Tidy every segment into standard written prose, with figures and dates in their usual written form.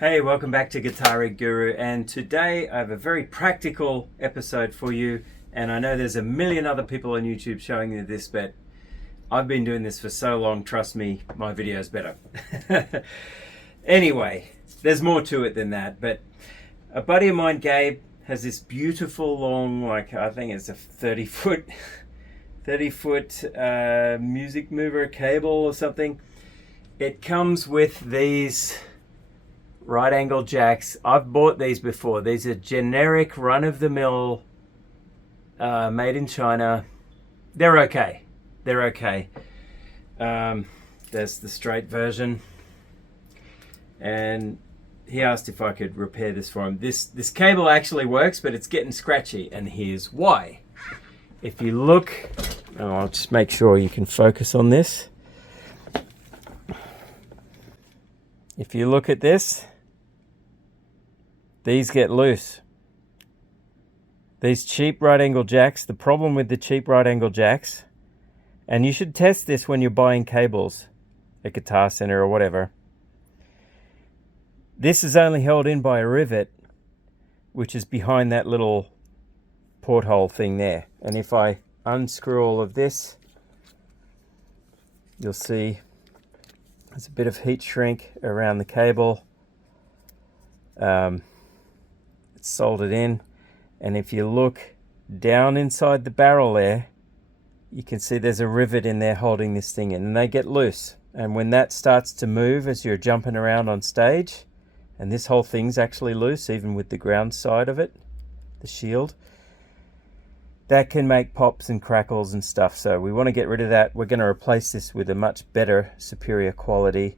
Hey, welcome back to Guitar Rig Guru, and today I have a very practical episode for you. And I know there's a million other people on YouTube showing you this, but I've been doing this for so long, trust me, my video's better. Anyway, there's more to it than that, but a buddy of mine, Gabe, has this beautiful long, like I think it's a 30 foot music mover cable or something. It comes with these right angle jacks. I've bought these before. These are generic run-of-the-mill, made in China. They're okay. They're okay. There's the straight version, and he asked if I could repair this for him. This cable actually works, but it's getting scratchy, and here's why. If you look, I'll just make sure you can focus on this. If you look at this, these get loose. These cheap right angle jacks, the problem with the cheap right angle jacks, and you should test this when you're buying cables at Guitar Center or whatever. This is only held in by a rivet, which is behind that little porthole thing there. And if I unscrew all of this, you'll see there's a bit of heat shrink around the cable. It's soldered in, and if you look down inside the barrel there, you can see there's a rivet in there holding this thing in, and they get loose. And when that starts to move as you're jumping around on stage, and this whole thing's actually loose even with the ground side of it, the shield, that can make pops and crackles and stuff. So we want to get rid of that. We're going to replace this with a much better, superior quality.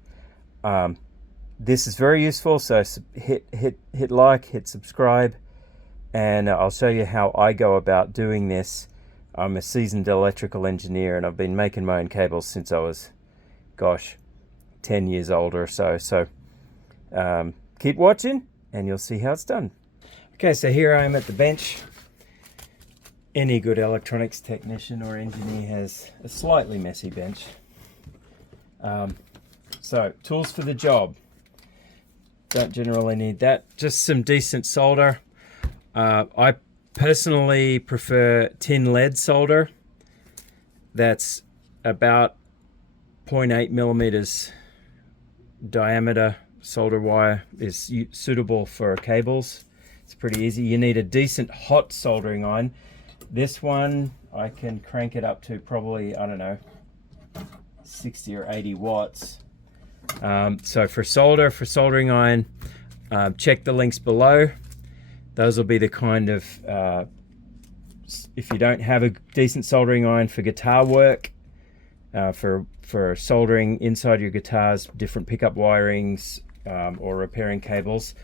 This is very useful, so hit like, hit subscribe, and I'll show you how I go about doing this. I'm a seasoned electrical engineer, and I've been making my own cables since I was, 10 years old or so. So keep watching, and you'll see how it's done. Okay, so here I am at the bench. Any good electronics technician or engineer has a slightly messy bench. So, tools for the job. Don't generally need that. Just some decent solder. I personally prefer tin lead solder. That's about 0.8 millimeters diameter solder wire is suitable for cables. It's pretty easy. You need a decent hot soldering iron. This one, I can crank it up to probably, 60 or 80 watts. So for soldering iron, check the links below. Those will be the kind of, if you don't have a decent soldering iron for guitar work, for soldering inside your guitars, different pickup wirings, or repairing cables,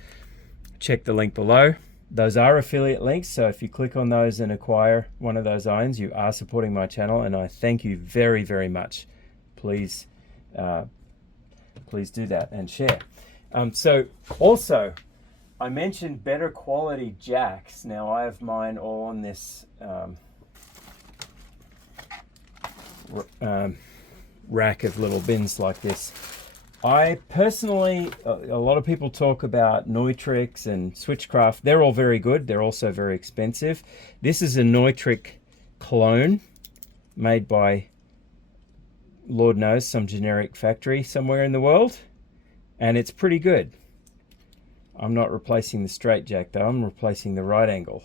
check the link below. Those are affiliate links, so if you click on those and acquire one of those irons, you are supporting my channel, and I thank you very, very much. Please do that and share. So also, I mentioned better quality jacks. Now I have mine all on this rack of little bins like this. I personally, a lot of people talk about Neutrix and Switchcraft. They're all very good. They're also very expensive. This is a Neutrix clone made by, Lord knows, some generic factory somewhere in the world. And it's pretty good. I'm not replacing the straight jack though. I'm replacing the right angle.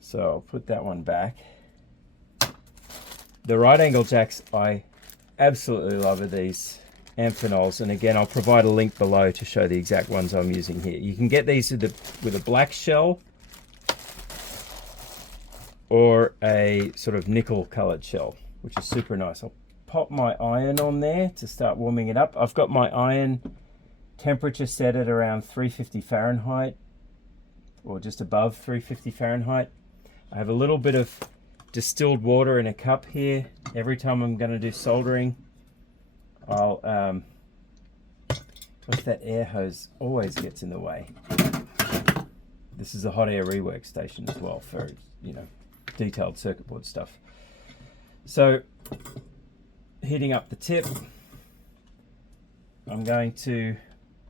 So I'll put that one back. The right angle jacks I absolutely love are these Amphenols, and again I'll provide a link below to show the exact ones I'm using here. You can get these with a black shell or a sort of nickel colored shell, which is super nice. I'll pop my iron on there to start warming it up. I've got my iron temperature set at around 350 Fahrenheit or just above 350 Fahrenheit. I have a little bit of distilled water in a cup here. Every time I'm going to do soldering, I'll that air hose always gets in the way. This is a hot air rework station as well for, detailed circuit board stuff. So heating up the tip, I'm going to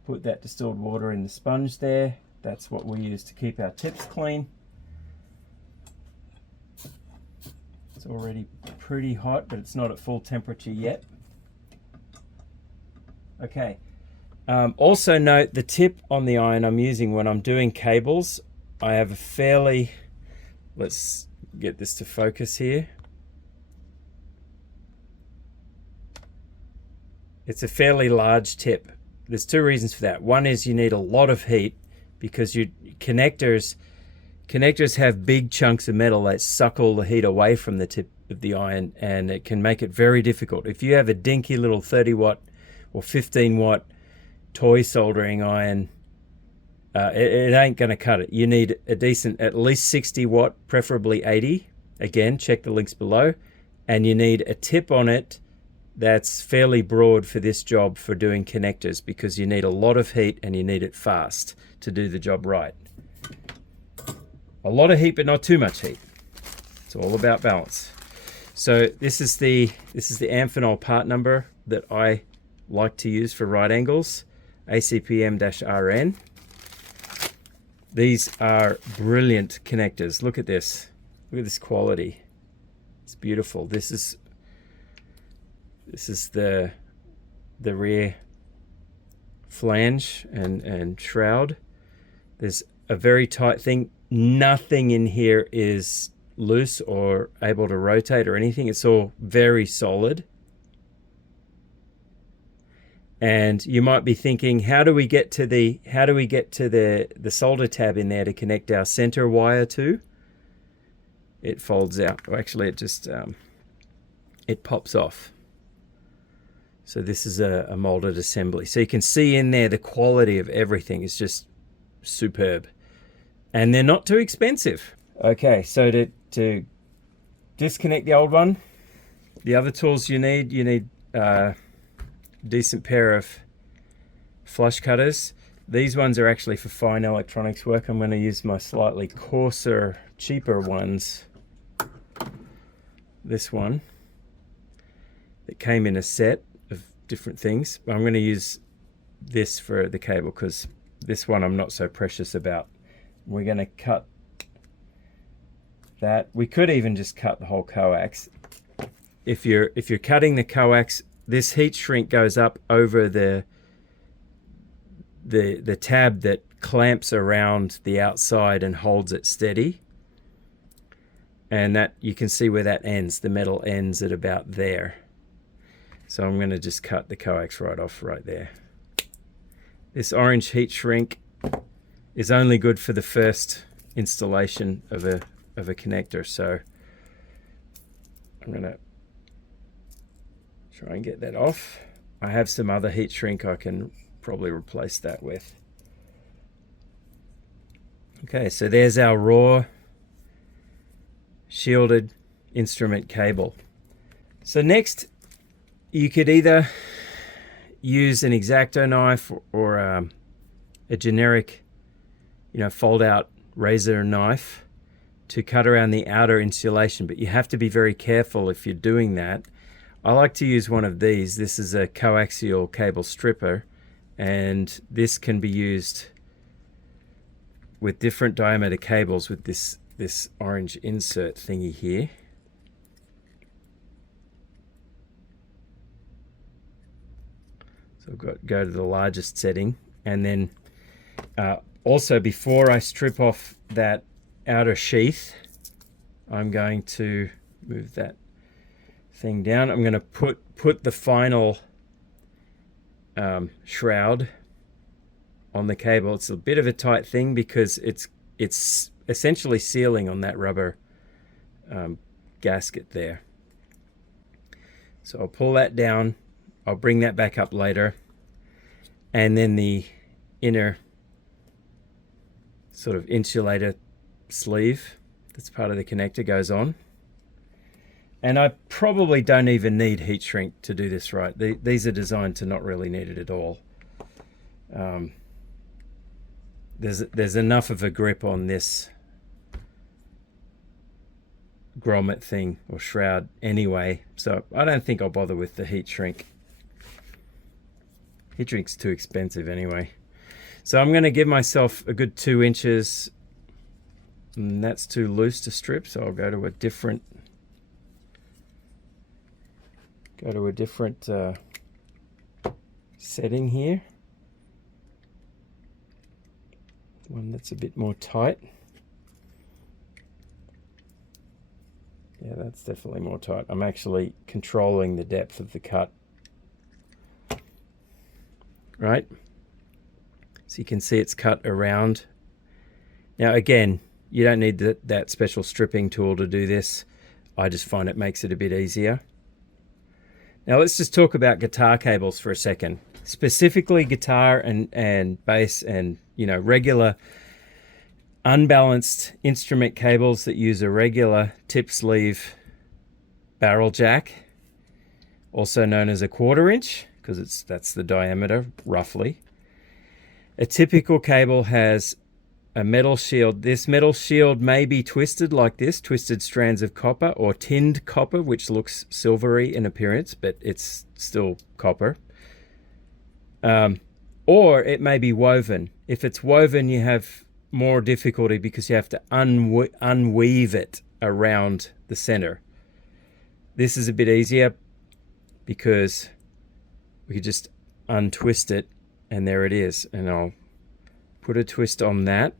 put that distilled water in the sponge there. That's what we use to keep our tips clean. It's already pretty hot, but it's not at full temperature yet. Okay. Also note the tip on the iron I'm using when I'm doing cables. I have a fairly, let's get this to focus here. It's a fairly large tip. There's two reasons for that. One is you need a lot of heat because your connectors have big chunks of metal that suck all the heat away from the tip of the iron, and it can make it very difficult. If you have a dinky little 30 watt or 15 watt toy soldering iron, it ain't going to cut it. You need a decent, at least 60 watt, preferably 80. Again, check the links below. And you need a tip on it that's fairly broad for this job for doing connectors, because you need a lot of heat and you need it fast to do the job right. A lot of heat, but not too much heat. It's all about balance. So this is the Amphenol part number that I like to use for right angles, ACPM-RN. These are brilliant connectors. Look at this. Look at this quality. It's beautiful. This is the rear flange and shroud. There's a very tight thing. Nothing in here is loose or able to rotate or anything. It's all very solid. And you might be thinking, how do we get to the solder tab in there to connect our center wire to? It folds out. Or actually, it just it pops off. So this is a molded assembly. So you can see in there the quality of everything is just superb. And they're not too expensive. Okay, so to disconnect the old one, the other tools you need a decent pair of flush cutters. These ones are actually for fine electronics work. I'm going to use my slightly coarser, cheaper ones. This one that came in a set of different things. I'm going to use this for the cable because this one I'm not so precious about. We're going to cut that. We could even just cut the whole coax. If you're cutting the coax, this heat shrink goes up over the tab that clamps around the outside and holds it steady. And that you can see where that ends. The metal ends at about there. So I'm going to just cut the coax right off right there. This orange heat shrink is only good for the first installation of a connector. So I'm going to try and get that off. I have some other heat shrink I can probably replace that with. Okay, so there's our raw shielded instrument cable. So next, you could either use an X-Acto knife or a generic, fold-out razor knife to cut around the outer insulation, but you have to be very careful if you're doing that. I like to use one of these. This is a coaxial cable stripper, and this can be used with different diameter cables with this orange insert thingy here. So I've got go to the largest setting, and then also before I strip off that outer sheath, I'm going to move that thing down. I'm going to put the final shroud on the cable. It's a bit of a tight thing because it's essentially sealing on that rubber gasket there. So I'll pull that down. I'll bring that back up later, and then the inner sort of insulator sleeve that's part of the connector goes on. And I probably don't even need heat shrink to do this right. These are designed to not really need it at all. There's enough of a grip on this grommet thing or shroud anyway, so I don't think I'll bother with the heat shrink. Heat drink's too expensive anyway. So I'm going to give myself a good 2 inches, and that's too loose to strip, so I'll go to a different setting here. One that's a bit more tight. Yeah, that's definitely more tight. I'm actually controlling the depth of the cut. Right? So you can see it's cut around. Now again, you don't need that special stripping tool to do this. I just find it makes it a bit easier. Now let's just talk about guitar cables for a second. Specifically guitar and bass and, you know, regular unbalanced instrument cables that use a regular tip sleeve barrel jack, also known as a 1/4 inch, because that's the diameter roughly. A typical cable has a metal shield. This metal shield may be twisted like this, twisted strands of copper, or tinned copper, which looks silvery in appearance, but it's still copper. Or it may be woven. If it's woven, you have more difficulty because you have to unweave it around the center. This is a bit easier because we could just untwist it, and there it is. And I'll put a twist on that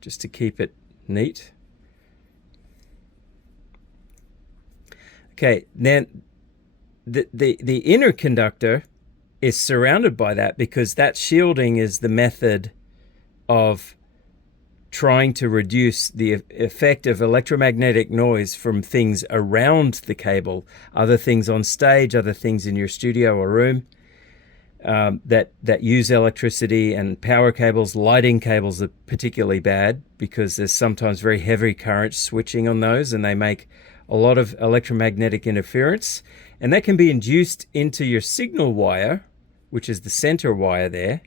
just to keep it neat. Okay, then the inner conductor is surrounded by that, because that shielding is the method of trying to reduce the effect of electromagnetic noise from things around the cable, other things on stage, other things in your studio or room that use electricity. And power cables, lighting cables are particularly bad because there's sometimes very heavy current switching on those, and they make a lot of electromagnetic interference, and that can be induced into your signal wire, which is the center wire there.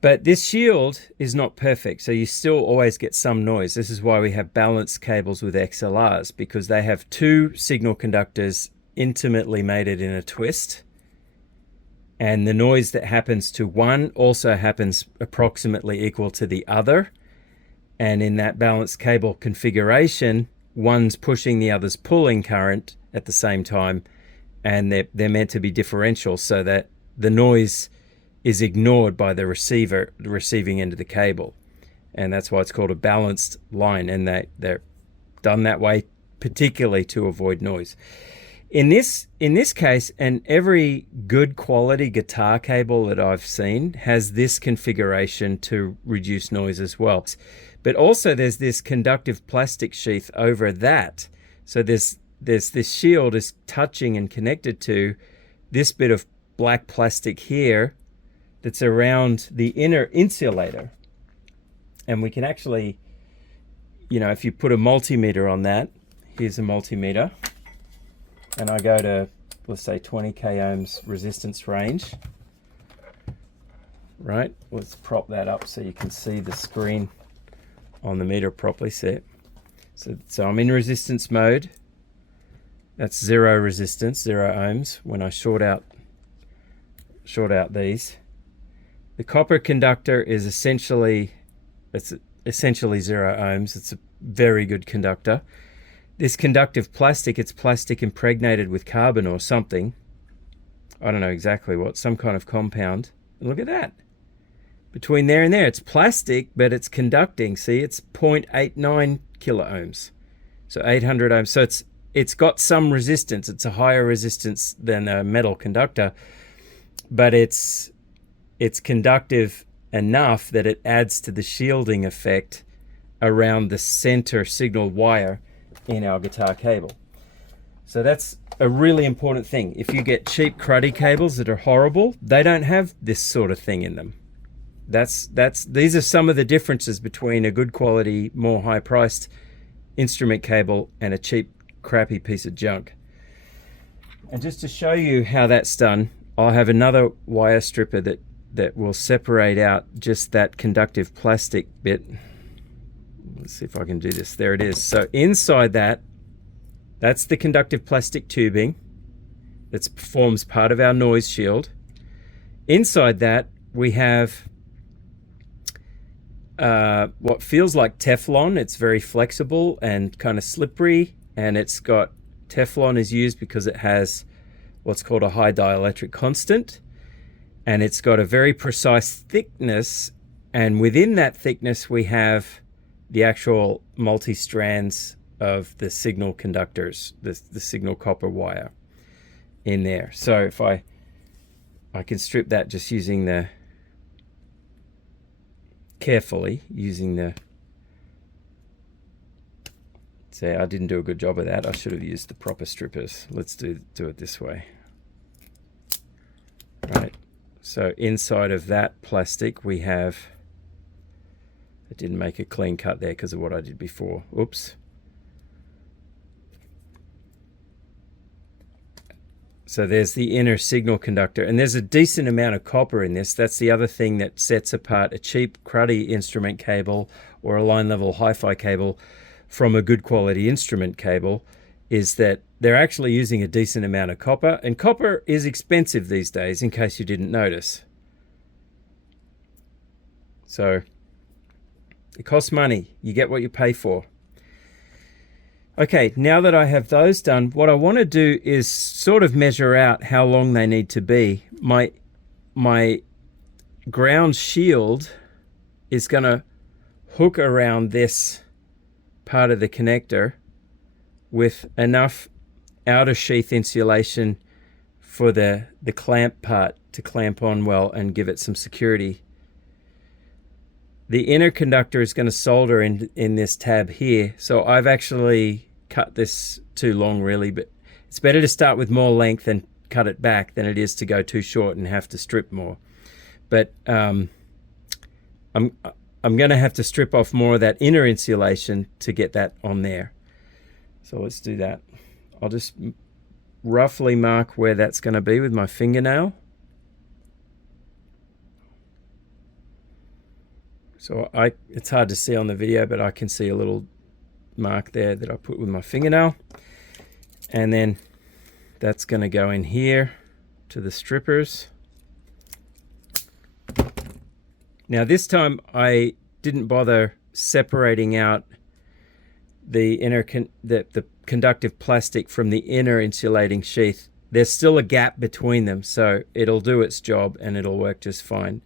But this shield is not perfect, so you still always get some noise. This is why we have balanced cables with XLRs, because they have 2 signal conductors intimately mated in a twist, and the noise that happens to one also happens approximately equal to the other. And in that balanced cable configuration, one's pushing, the other's pulling current at the same time, and they're meant to be differential so that the noise is ignored by the receiver, the receiving end of the cable. And that's why it's called a balanced line, and they're done that way particularly to avoid noise. In this case, and every good quality guitar cable that I've seen has this configuration to reduce noise as well. But also there's this conductive plastic sheath over that. So there's this shield is touching and connected to this bit of black plastic here that's around the inner insulator. And we can actually, you know, if you put a multimeter on that, here's a multimeter, and I go to, let's say 20 k ohms resistance range, right? Let's prop that up so you can see the screen on the meter properly set. So I'm in resistance mode. That's 0 resistance, 0 ohms when I short out these. The copper conductor is essentially 0 ohms. It's a very good conductor. This conductive plastic, it's plastic impregnated with carbon or something. I don't know exactly what, some kind of compound. And look at that. Between there and there, it's plastic, but it's conducting. See, it's 0.89 kilo ohms. So 800 ohms. So it's got some resistance. It's a higher resistance than a metal conductor, but it's conductive enough that it adds to the shielding effect around the center signal wire in our guitar cable. So that's a really important thing. If you get cheap cruddy cables that are horrible, they don't have this sort of thing in them. These are some of the differences between a good quality, more high priced instrument cable and a cheap crappy piece of junk. And just to show you how that's done, I'll have another wire stripper that will separate out just that conductive plastic bit. Let's see if I can do this. There it is. So inside that's the conductive plastic tubing, that forms part of our noise shield. Inside that we have what feels like Teflon. It's very flexible and kind of slippery, and it's got, Teflon is used because it has what's called a high dielectric constant, and it's got a very precise thickness, and within that thickness we have the actual multi-strands of the signal conductors, the signal copper wire in there. So if I can strip that just using the, carefully using the, say I didn't do a good job of that. I should have used the proper strippers. Let's do it this way. Right. So inside of that plastic we have, I didn't make a clean cut there because of what I did before. Oops. So there's the inner signal conductor, and there's a decent amount of copper in this. That's the other thing that sets apart a cheap, cruddy instrument cable or a line level hi-fi cable from a good quality instrument cable, is that they're actually using a decent amount of copper, and copper is expensive these days, in case you didn't notice. So it costs money. You get what you pay for. Okay, now that I have those done, what I want to do is sort of measure out how long they need to be. My ground shield is going to hook around this part of the connector with enough outer sheath insulation for the clamp part to clamp on well and give it some security. The inner conductor is going to solder in this tab here. So I've actually cut this too long really, but it's better to start with more length and cut it back than it is to go too short and have to strip more. But I'm going to have to strip off more of that inner insulation to get that on there. So let's do that. I'll just roughly mark where that's going to be with my fingernail. So it's hard to see on the video, but I can see a little mark there that I put with my fingernail. And then that's going to go in here to the strippers. Now this time I didn't bother separating out the inner the conductive plastic from the inner insulating sheath. There's still a gap between them, so it'll do its job and it'll work just fine.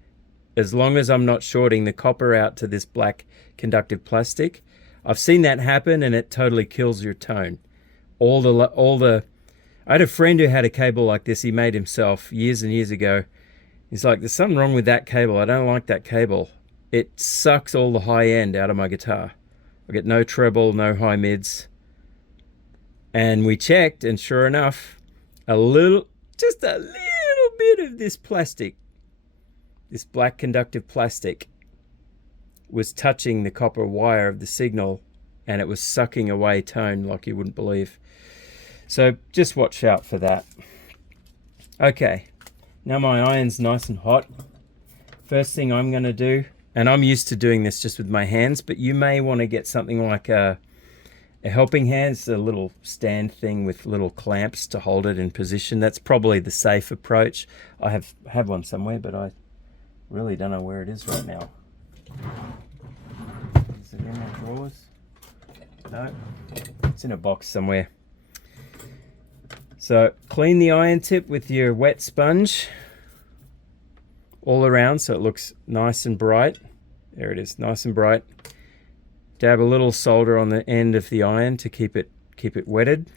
As long as I'm not shorting the copper out to this black conductive plastic. I've seen that happen and it totally kills your tone. I had a friend who had a cable like this he made himself years and years ago. He's like, there's something wrong with that cable. I don't like that cable. It sucks all the high end out of my guitar. I get no treble, no high mids. And we checked, and sure enough, just a little bit of this plastic, this black conductive plastic, was touching the copper wire of the signal, and it was sucking away tone like you wouldn't believe. So just watch out for that. Okay, now my iron's nice and hot. First thing I'm going to do, and I'm used to doing this just with my hands, but you may want to get something like a helping hand. It's a little stand thing with little clamps to hold it in position. That's probably the safe approach. I have one somewhere, but I really don't know where it is right now. Is it in my drawers? No, it's in a box somewhere. So clean the iron tip with your wet sponge all around so it looks nice and bright. There it is, nice and bright. Dab a little solder on the end of the iron to keep it wetted.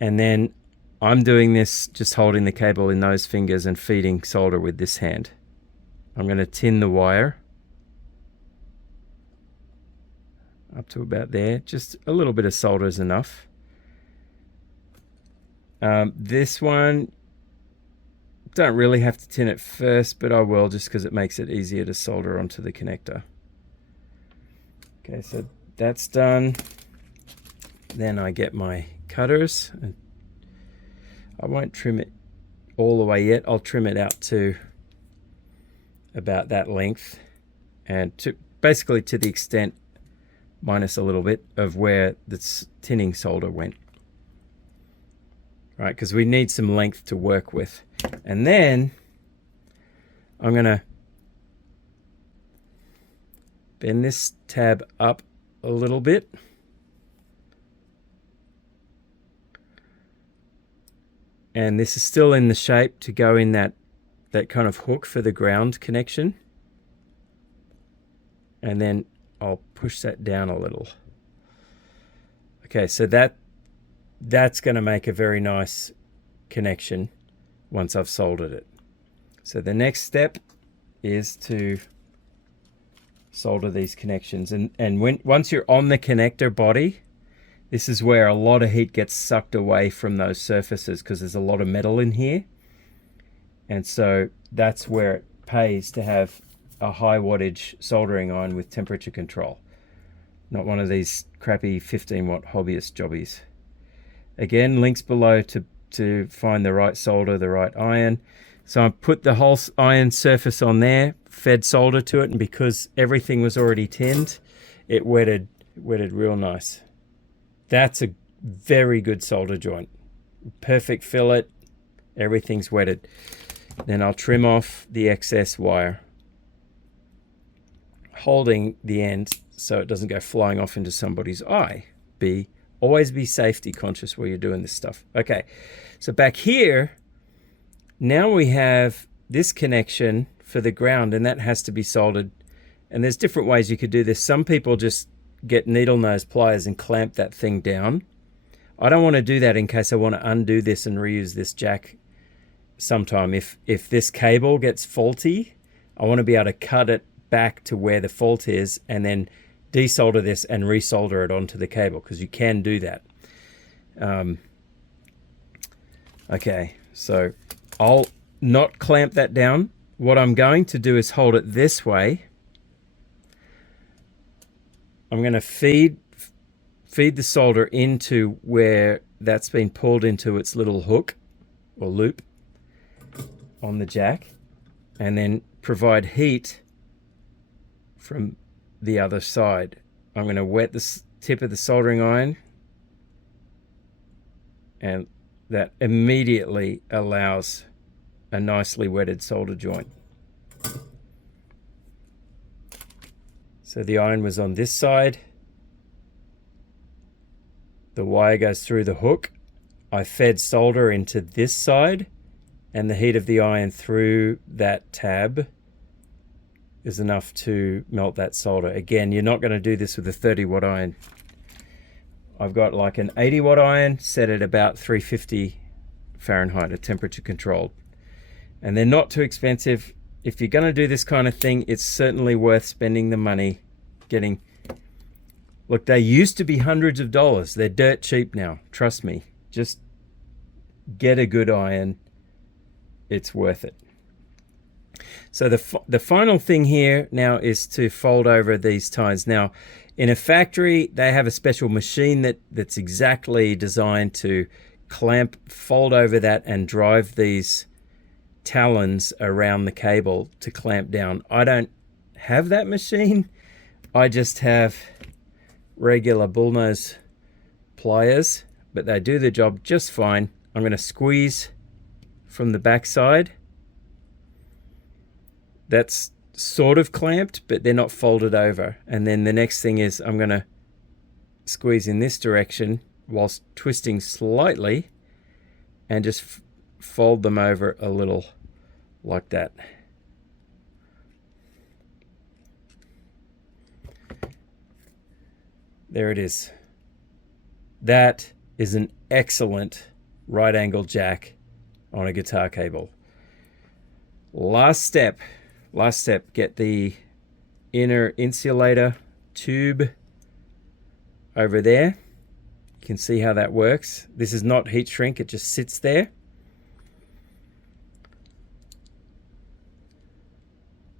And then I'm doing this just holding the cable in those fingers and feeding solder with this hand. I'm going to tin the wire up to about there. Just a little bit of solder is enough. This one, don't really have to tin it first, but I will just because it makes it easier to solder onto the connector. Okay, so that's done. Then I get my cutters. I won't trim it all the way yet. I'll trim it out to about that length, and basically to the extent minus a little bit of where the tinning solder went. right? Because we need some length to work with. And then I'm going to bend this tab up a little bit. And this is still in the shape to go in that kind of hook for the ground connection. And then I'll push that down a little. Okay, so that's going to make a very nice connection once I've soldered it. So the next step is to solder these connections. And once you're on the connector body, this is where a lot of heat gets sucked away from those surfaces because there's a lot of metal in here. And so that's where it pays to have a high wattage soldering iron with temperature control. Not one of these crappy 15 watt hobbyist jobbies. Again, links below to find the right solder, the right iron. So I put the whole iron surface on there, fed solder to it, and because everything was already tinned, it wetted real nice. That's a very good solder joint. Perfect fillet, everything's wetted. Then I'll trim off the excess wire, holding the end so it doesn't go flying off into somebody's eye. Always be safety conscious while you're doing this stuff. Okay, so back here, now we have this connection for the ground, and that has to be soldered. And there's different ways you could do this. Some people just get needle nose pliers and clamp that thing down. I don't want to do that in case I want to undo this and reuse this jack sometime. If this cable gets faulty, I want to be able to cut it back to where the fault is and then desolder this and resolder it onto the cable, because you can do that. Okay, so I'll not clamp that down. What I'm going to do is hold it this way. I'm going to feed the solder into where that's been pulled into its little hook or loop on the jack, and then provide heat from the other side. I'm going to wet the tip of the soldering iron, and that immediately allows a nicely wetted solder joint. So the iron was on this side. The wire goes through the hook. I fed solder into this side, and the heat of the iron through that tab is enough to melt that solder. Again, you're not going to do this with a 30 watt iron. I've got like an 80 watt iron set at about 350 Fahrenheit, a temperature controlled. And they're not too expensive. If you're going to do this kind of thing, it's certainly worth spending the money getting. Look, they used to be hundreds of dollars. They're dirt cheap now. Trust me. Just get a good iron. It's worth it. So the final thing here now is to fold over these ties. Now, in a factory, they have a special machine that's exactly designed to fold over that and drive these talons around the cable to clamp down. I don't have that machine. I just have regular bullnose pliers, but they do the job just fine. I'm going to squeeze from the back side. That's sort of clamped, but they're not folded over. And then the next thing is I'm going to squeeze in this direction whilst twisting slightly and just fold them over a little like that. There it is. That is an excellent right angle jack on a guitar cable. Last step, get the inner insulator tube over there. You can see how that works. This is not heat shrink, it just sits there.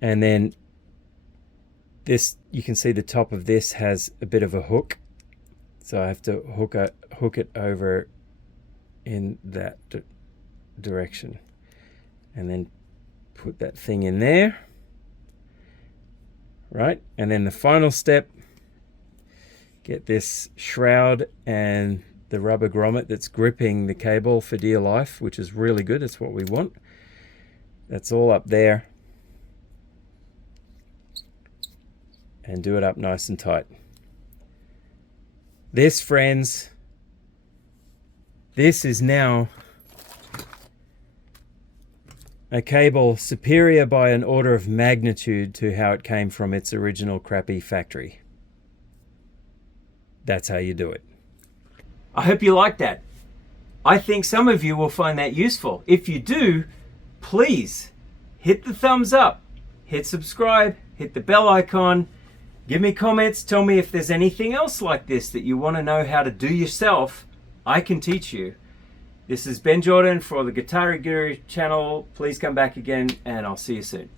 And then this, you can see the top of this has a bit of a hook. So I have to hook it over in that direction. And then put that thing in there. Right, and then the final step, get this shroud and the rubber grommet that's gripping the cable for dear life, which is really good. It's what we want. That's all up there. And do it up nice and tight. This, friends, this is now a cable superior by an order of magnitude to how it came from its original crappy factory. That's how you do it. I hope you like that. I think some of you will find that useful. If you do, please hit the thumbs up, hit subscribe, hit the bell icon, give me comments, tell me if there's anything else like this that you want to know how to do yourself. I can teach you. This is Ben Jordan for the Guitar Guru channel. Please come back again and I'll see you soon.